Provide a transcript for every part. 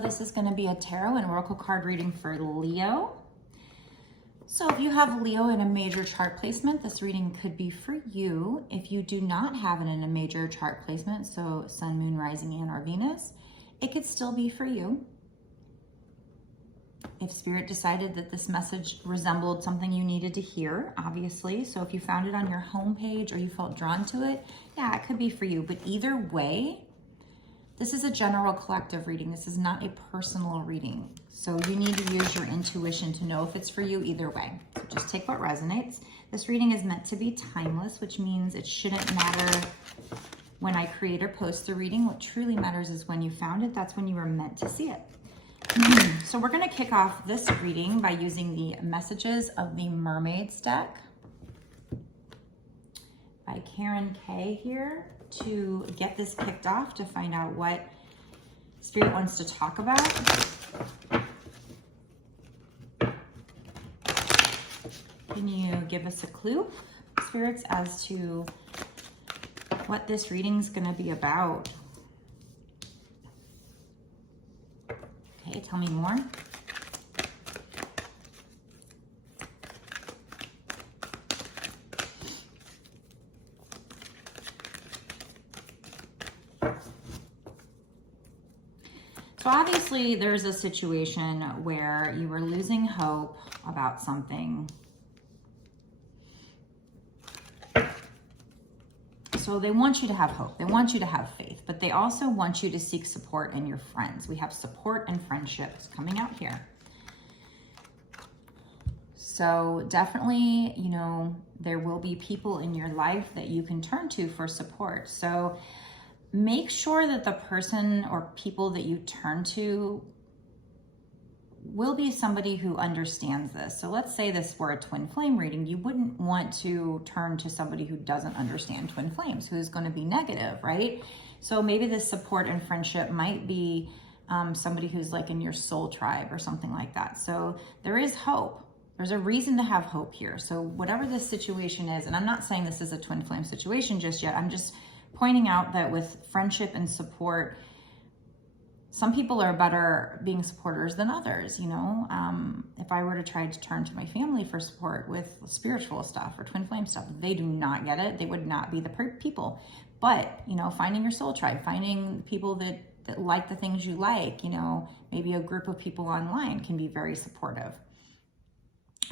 So this is going to be a tarot and oracle card reading for Leo. So if you have Leo in a major chart placement, this reading could be for you. If you do not have it in a major chart placement, so Sun, Moon, Rising, and or Venus, it could still be for you. If Spirit decided that this message resembled something you needed to hear, obviously. So if you found it on your homepage or you felt drawn to it, yeah, it could be for you. But either way, this is a general collective reading. This is not a personal reading. So you need to use your intuition to know if it's for you either way. So just take what resonates. This reading is meant to be timeless, which means it shouldn't matter when I create or post the reading. What truly matters is when you found it, that's when you were meant to see it. So we're going to kick off this reading by using the messages of the Mermaids deck by Karen K here to get this kicked off, to find out what Spirit wants to talk about. Can you give us a clue, Spirits, as to what this reading is going to be about? Okay, tell me more. So obviously there's a situation where you were losing hope about something. So they want you to have hope. They want you to have faith, but they also want you to seek support in your friends. We have support and friendships coming out here. So definitely, you know, there will be people in your life that you can turn to for support. So make sure that the person or people that you turn to will be somebody who understands this. So let's say this were a twin flame reading. You wouldn't want to turn to somebody who doesn't understand twin flames, who's going to be negative, right? So maybe this support and friendship might be somebody who's like in your soul tribe or something like that. So there is hope. There's a reason to have hope here. So whatever this situation is, and I'm not saying this is a twin flame situation just yet. I'm just pointing out that with friendship and support, some people are better being supporters than others, you know. If I were to try to turn to my family for support with spiritual stuff or twin flame stuff, they do not get it. They would not be the people. But, you know, finding your soul tribe, finding people that like the things you like, you know, maybe a group of people online can be very supportive.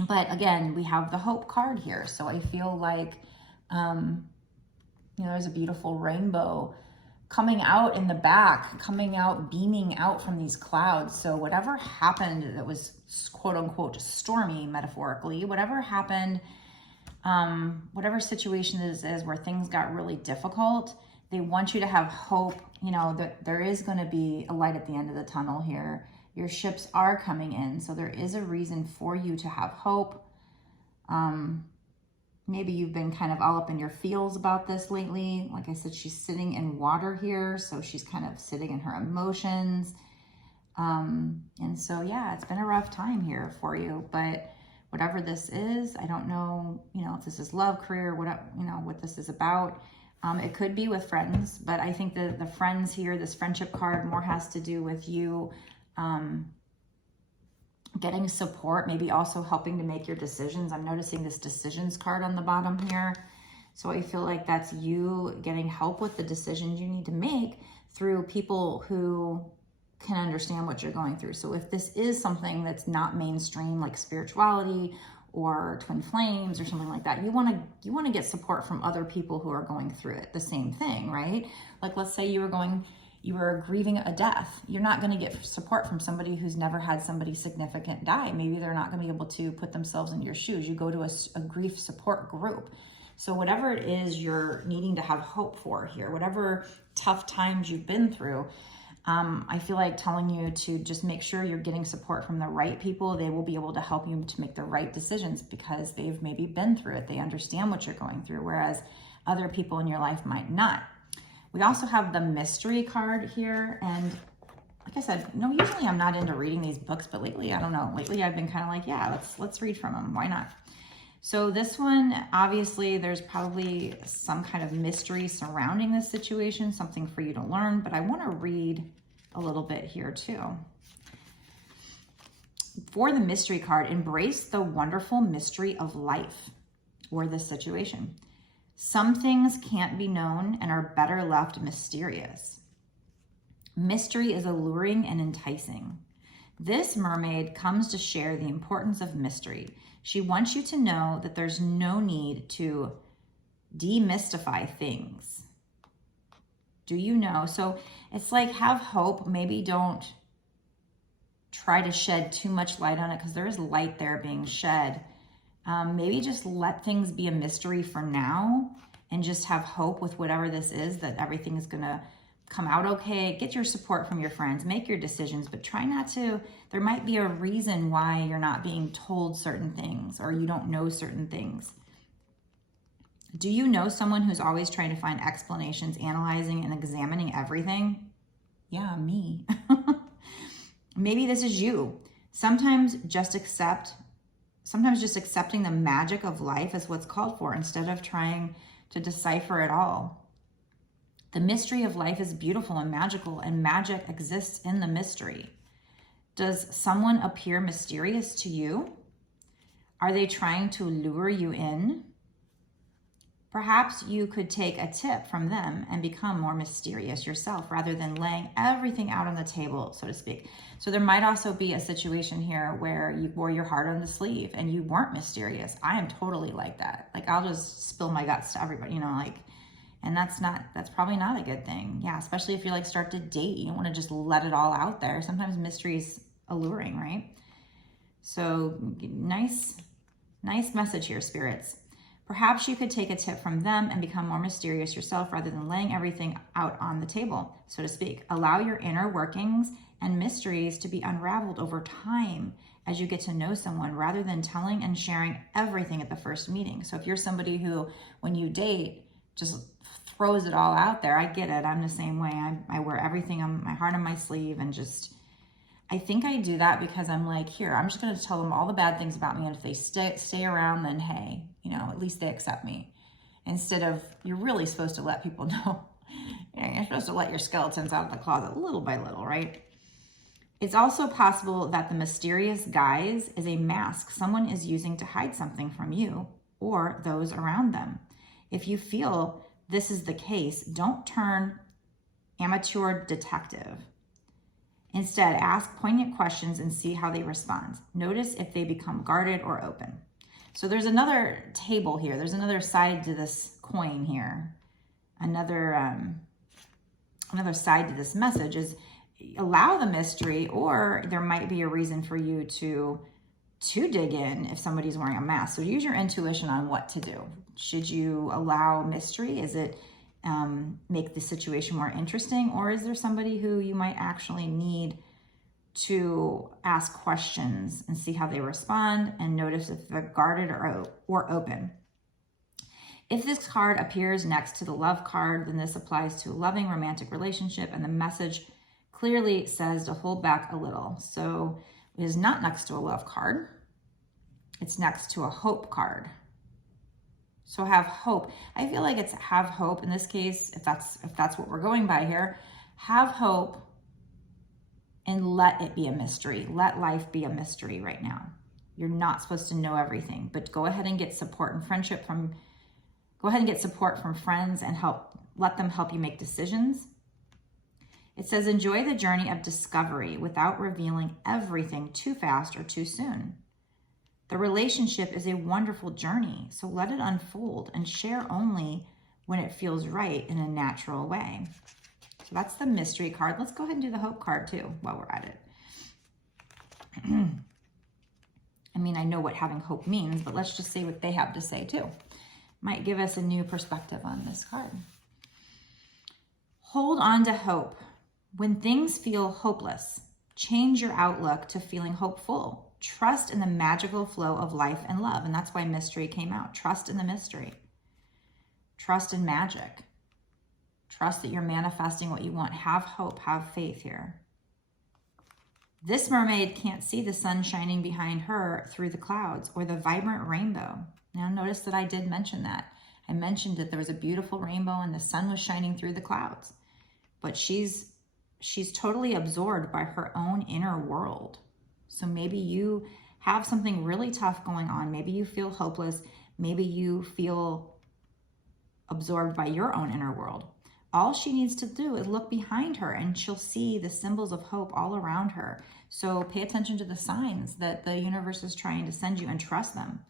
But again, we have the hope card here. So I feel like, you know, there's a beautiful rainbow coming out in the back, coming out, beaming out from these clouds. So whatever happened that was quote unquote stormy, metaphorically, whatever happened, whatever situation this is where things got really difficult, they want you to have hope, you know, that there is going to be a light at the end of the tunnel here. Your ships are coming in. So there is a reason for you to have hope. Maybe you've been kind of all up in your feels about this lately. Like I said, she's sitting in water here. So she's kind of sitting in her emotions. And so, yeah, it's been a rough time here for you. But whatever this is, I don't know, you know, if this is love, career, what, you know, what this is about. It could be with friends, but I think the friends here, this friendship card more has to do with you getting support, maybe also helping to make your decisions. I'm noticing this decisions card on the bottom here. So I feel like that's you getting help with the decisions you need to make through people who can understand what you're going through. So if this is something that's not mainstream, like spirituality or twin flames or something like that, you want to get support from other people who are going through it, the same thing, right? Like let's say you were grieving a death. You're not going to get support from somebody who's never had somebody significant die. Maybe they're not going to be able to put themselves in your shoes. You go to a grief support group. So whatever it is you're needing to have hope for here, whatever tough times you've been through, I feel like telling you to just make sure you're getting support from the right people. They will be able to help you to make the right decisions because they've maybe been through it. They understand what you're going through, whereas other people in your life might not. We also have the mystery card here. And like I said, no, usually I'm not into reading these books, but lately, I don't know. Lately I've been kind of like, yeah, let's read from them. Why not? So this one, obviously there's probably some kind of mystery surrounding this situation, something for you to learn, but I want to read a little bit here too. For the mystery card, embrace the wonderful mystery of life or this situation. Some things can't be known and are better left mysterious. Mystery is alluring and enticing. This mermaid comes to share the importance of mystery. She wants you to know that there's no need to demystify things. Do you know? So it's like, have hope. Maybe don't try to shed too much light on it, because there is light there being shed. Maybe just let things be a mystery for now and just have hope with whatever this is, that everything is going to come out okay. Get your support from your friends, make your decisions, but try not to. There might be a reason why you're not being told certain things or you don't know certain things. Do you know someone who's always trying to find explanations, analyzing and examining everything? Yeah, me. Maybe this is you. Sometimes just accepting the magic of life is what's called for, instead of trying to decipher it all. The mystery of life is beautiful and magical, and magic exists in the mystery. Does someone appear mysterious to you? Are they trying to lure you in? Perhaps you could take a tip from them and become more mysterious yourself, rather than laying everything out on the table, so to speak. So there might also be a situation here where you wore your heart on the sleeve and you weren't mysterious. I am totally like that. Like, I'll just spill my guts to everybody, you know, like, and that's probably not a good thing. Yeah, especially if you like start to date, you don't want to just let it all out there. Sometimes mystery is alluring, right? So nice message here, spirits. Perhaps you could take a tip from them and become more mysterious yourself, rather than laying everything out on the table, so to speak. Allow your inner workings and mysteries to be unraveled over time as you get to know someone, rather than telling and sharing everything at the first meeting. So if you're somebody who, when you date, just throws it all out there, I get it. I'm the same way. I wear everything on my heart on my sleeve, and just, I think I do that because I'm like, here, I'm just going to tell them all the bad things about me. And if they stay around, then hey, you know, at least they accept me. Instead of, you're really supposed to let people know. You're supposed to let your skeletons out of the closet little by little, right? It's also possible that the mysterious guise is a mask someone is using to hide something from you or those around them. If you feel this is the case, don't turn amateur detective. Instead, ask poignant questions and see how they respond. Notice if they become guarded or open. So there's another table here. There's another side to this coin here. Another side to this message is, allow the mystery, or there might be a reason for you to dig in if somebody's wearing a mask. So use your intuition on what to do. Should you allow mystery? Is it make the situation more interesting? Or is there somebody who you might actually need to ask questions and see how they respond, and notice if they're guarded or open? If this card appears next to the love card, then this applies to a loving romantic relationship, and the message clearly says to hold back a little. So it is not next to a love card. It's next to a hope card. So have hope. I feel like it's have hope in this case, if that's what we're going by here. Have hope and let it be a mystery. Let life be a mystery right now. You're not supposed to know everything, but go ahead and get support and friendship from, go ahead and get support from friends and let them help you make decisions. It says, enjoy the journey of discovery without revealing everything too fast or too soon. The relationship is a wonderful journey, so let it unfold and share only when it feels right in a natural way. So that's the mystery card. Let's go ahead and do the hope card too while we're at it. I mean, I know what having hope means, but let's just say what they have to say too. Might give us a new perspective on this card. Hold on to hope. When things feel hopeless, change your outlook to feeling hopeful. Trust in the magical flow of life and love. And that's why mystery came out. Trust in the mystery. Trust in magic. Trust that you're manifesting what you want. Have hope. Have faith here. This mermaid can't see the sun shining behind her through the clouds or the vibrant rainbow. Now notice that I did mention that. I mentioned that there was a beautiful rainbow and the sun was shining through the clouds. But she's she's totally absorbed by her own inner world. So maybe you have something really tough going on. Maybe you feel hopeless. Maybe you feel absorbed by your own inner world. All she needs to do is look behind her and she'll see the symbols of hope all around her. So pay attention to the signs that the universe is trying to send you and trust them.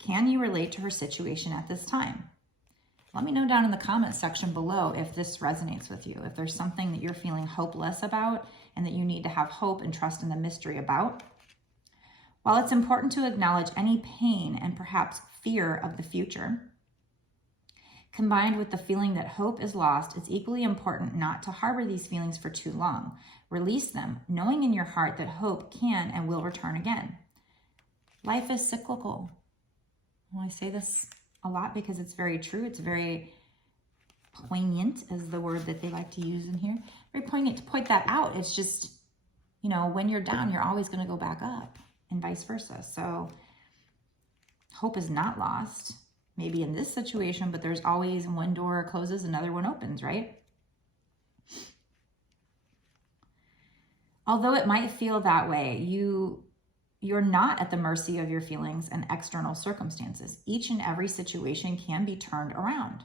Can you relate to her situation at this time? Let me know down in the comments section below if this resonates with you, if there's something that you're feeling hopeless about and that you need to have hope and trust in the mystery about. While it's important to acknowledge any pain and perhaps fear of the future, combined with the feeling that hope is lost, it's equally important not to harbor these feelings for too long. Release them, knowing in your heart that hope can and will return again. Life is cyclical. Well, I say this a lot because it's very true. It's very poignant, is the word that they like to use in here. Very poignant to point that out. It's just, you know, when you're down, you're always going to go back up and vice versa. So hope is not lost. Maybe in this situation, but there's always one door closes, another one opens, right? Although it might feel that way, you're not at the mercy of your feelings and external circumstances. Each and every situation can be turned around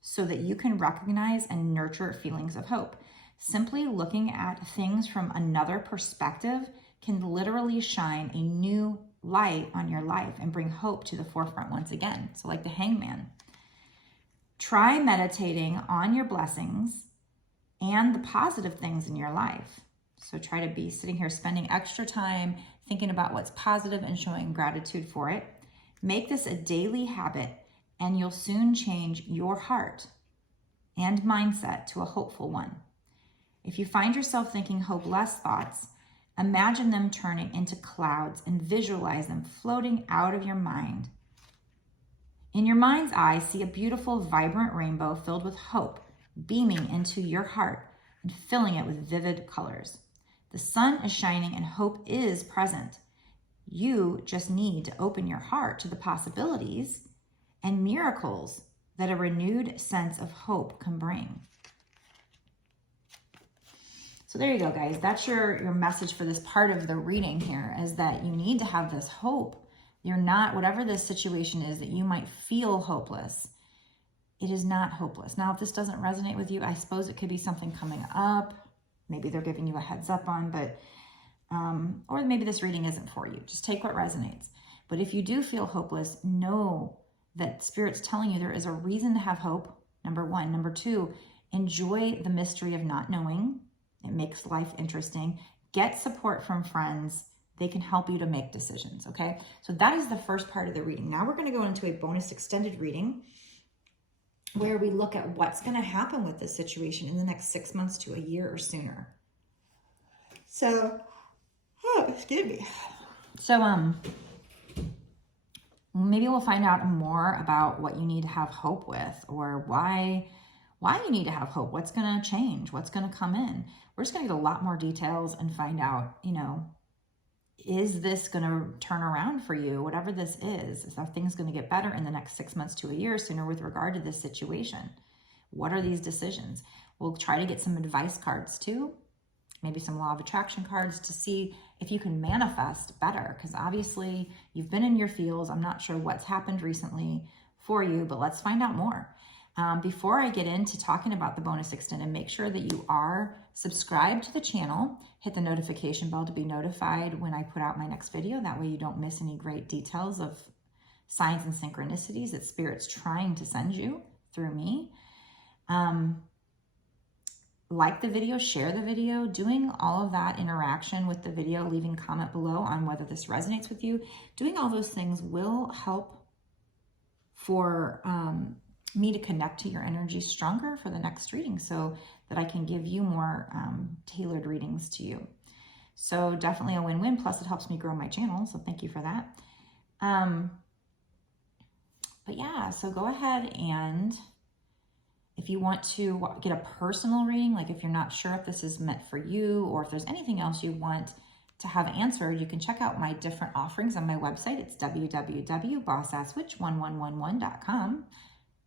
so that you can recognize and nurture feelings of hope. Simply looking at things from another perspective can literally shine a new light on your life and bring hope to the forefront once again. So like the Hangman. Try meditating on your blessings and the positive things in your life. So try to be sitting here spending extra time thinking about what's positive and showing gratitude for it. Make this a daily habit and you'll soon change your heart and mindset to a hopeful one. If you find yourself thinking hopeless thoughts, imagine them turning into clouds and visualize them floating out of your mind. In your mind's eye, see a beautiful, vibrant rainbow filled with hope beaming into your heart and filling it with vivid colors. The sun is shining and hope is present. You just need to open your heart to the possibilities and miracles that a renewed sense of hope can bring. So there you go, guys. That's your message for this part of the reading here, is that you need to have this hope. You're not, whatever this situation is that you might feel hopeless, it is not hopeless. Now, if this doesn't resonate with you, I suppose it could be something coming up. Maybe they're giving you a heads up on, but, or maybe this reading isn't for you. Just take what resonates. But if you do feel hopeless, know that Spirit's telling you there is a reason to have hope, number one. Number two, enjoy the mystery of not knowing. It makes life interesting. Get support from friends. They can help you to make decisions, okay? So that is the first part of the reading. Now we're going to go into a bonus extended reading where we look at what's going to happen with this situation in the next 6 months to a year or sooner. So, excuse me. So, maybe we'll find out more about what you need to have hope with, or why you need to have hope. What's going to change? What's going to come in? We're just going to get a lot more details and find out, you know, is this going to turn around for you? Whatever this is are things going to get better in the next 6 months to a year sooner with regard to this situation? What are these decisions? We'll try to get some advice cards too, maybe some law of attraction cards to see if you can manifest better, because obviously you've been in your fields. I'm not sure what's happened recently for you, but let's find out more. Before I get into talking about the bonus extended, make sure that you are subscribed to the channel. Hit the notification bell to be notified when I put out my next video. That way you don't miss any great details of signs and synchronicities that Spirit's trying to send you through me. Like the video, share the video, doing all of that interaction with the video, leaving comment below on whether this resonates with you. Doing all those things will help for me to connect to your energy stronger for the next reading so that I can give you more tailored readings to you. So definitely a win-win. Plus it helps me grow my channel. So thank you for that. But yeah, so go ahead, and if you want to get a personal reading, like if you're not sure if this is meant for you or if there's anything else you want to have answered, you can check out my different offerings on my website. It's www.bossasswitch1111.com.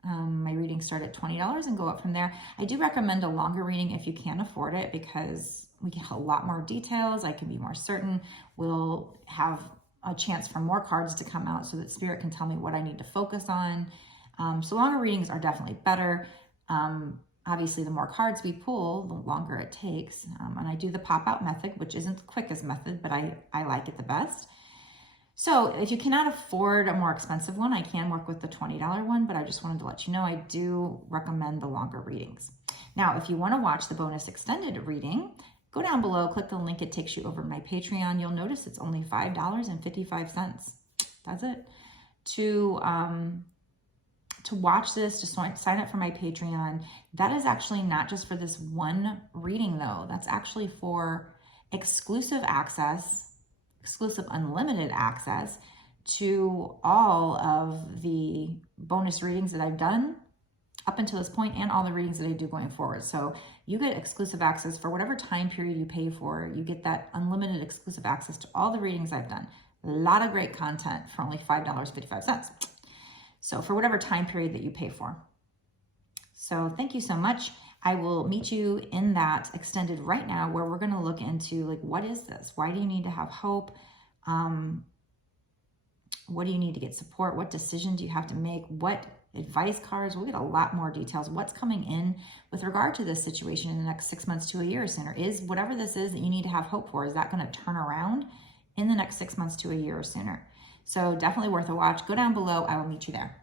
My readings start at $20 and go up from there. I do recommend a longer reading if you can afford it, because we get a lot more details. I can be more certain. We'll have a chance for more cards to come out so that Spirit can tell me what I need to focus on. So longer readings are definitely better. Obviously, the more cards we pull, the longer it takes. And I do the pop-out method, which isn't the quickest method, but I like it the best. So if you cannot afford a more expensive one, I can work with the $20 one, but I just wanted to let you know I do recommend the longer readings. Now, if you want to watch the bonus extended reading, go down below, click the link. It takes you over to my Patreon. You'll notice it's only $5.55. That's it. To watch this, just sign up for my Patreon. That is actually not just for this one reading though. That's actually for exclusive access, exclusive unlimited access to all of the bonus readings that I've done up until this point and all the readings that I do going forward. So you get exclusive access for whatever time period you pay for. You get that unlimited exclusive access to all the readings I've done. A lot of great content for only $5.55. So for whatever time period that you pay for. So thank you so much. I will meet you in that extended right now, where we're going to look into, like, what is this? Why do you need to have hope? What do you need to get support? What decision do you have to make? What advice cards? We'll get a lot more details. What's coming in with regard to this situation in the next 6 months to a year or sooner? Is whatever this is that you need to have hope for, is that going to turn around in the next 6 months to a year or sooner? So definitely worth a watch. Go down below. I will meet you there.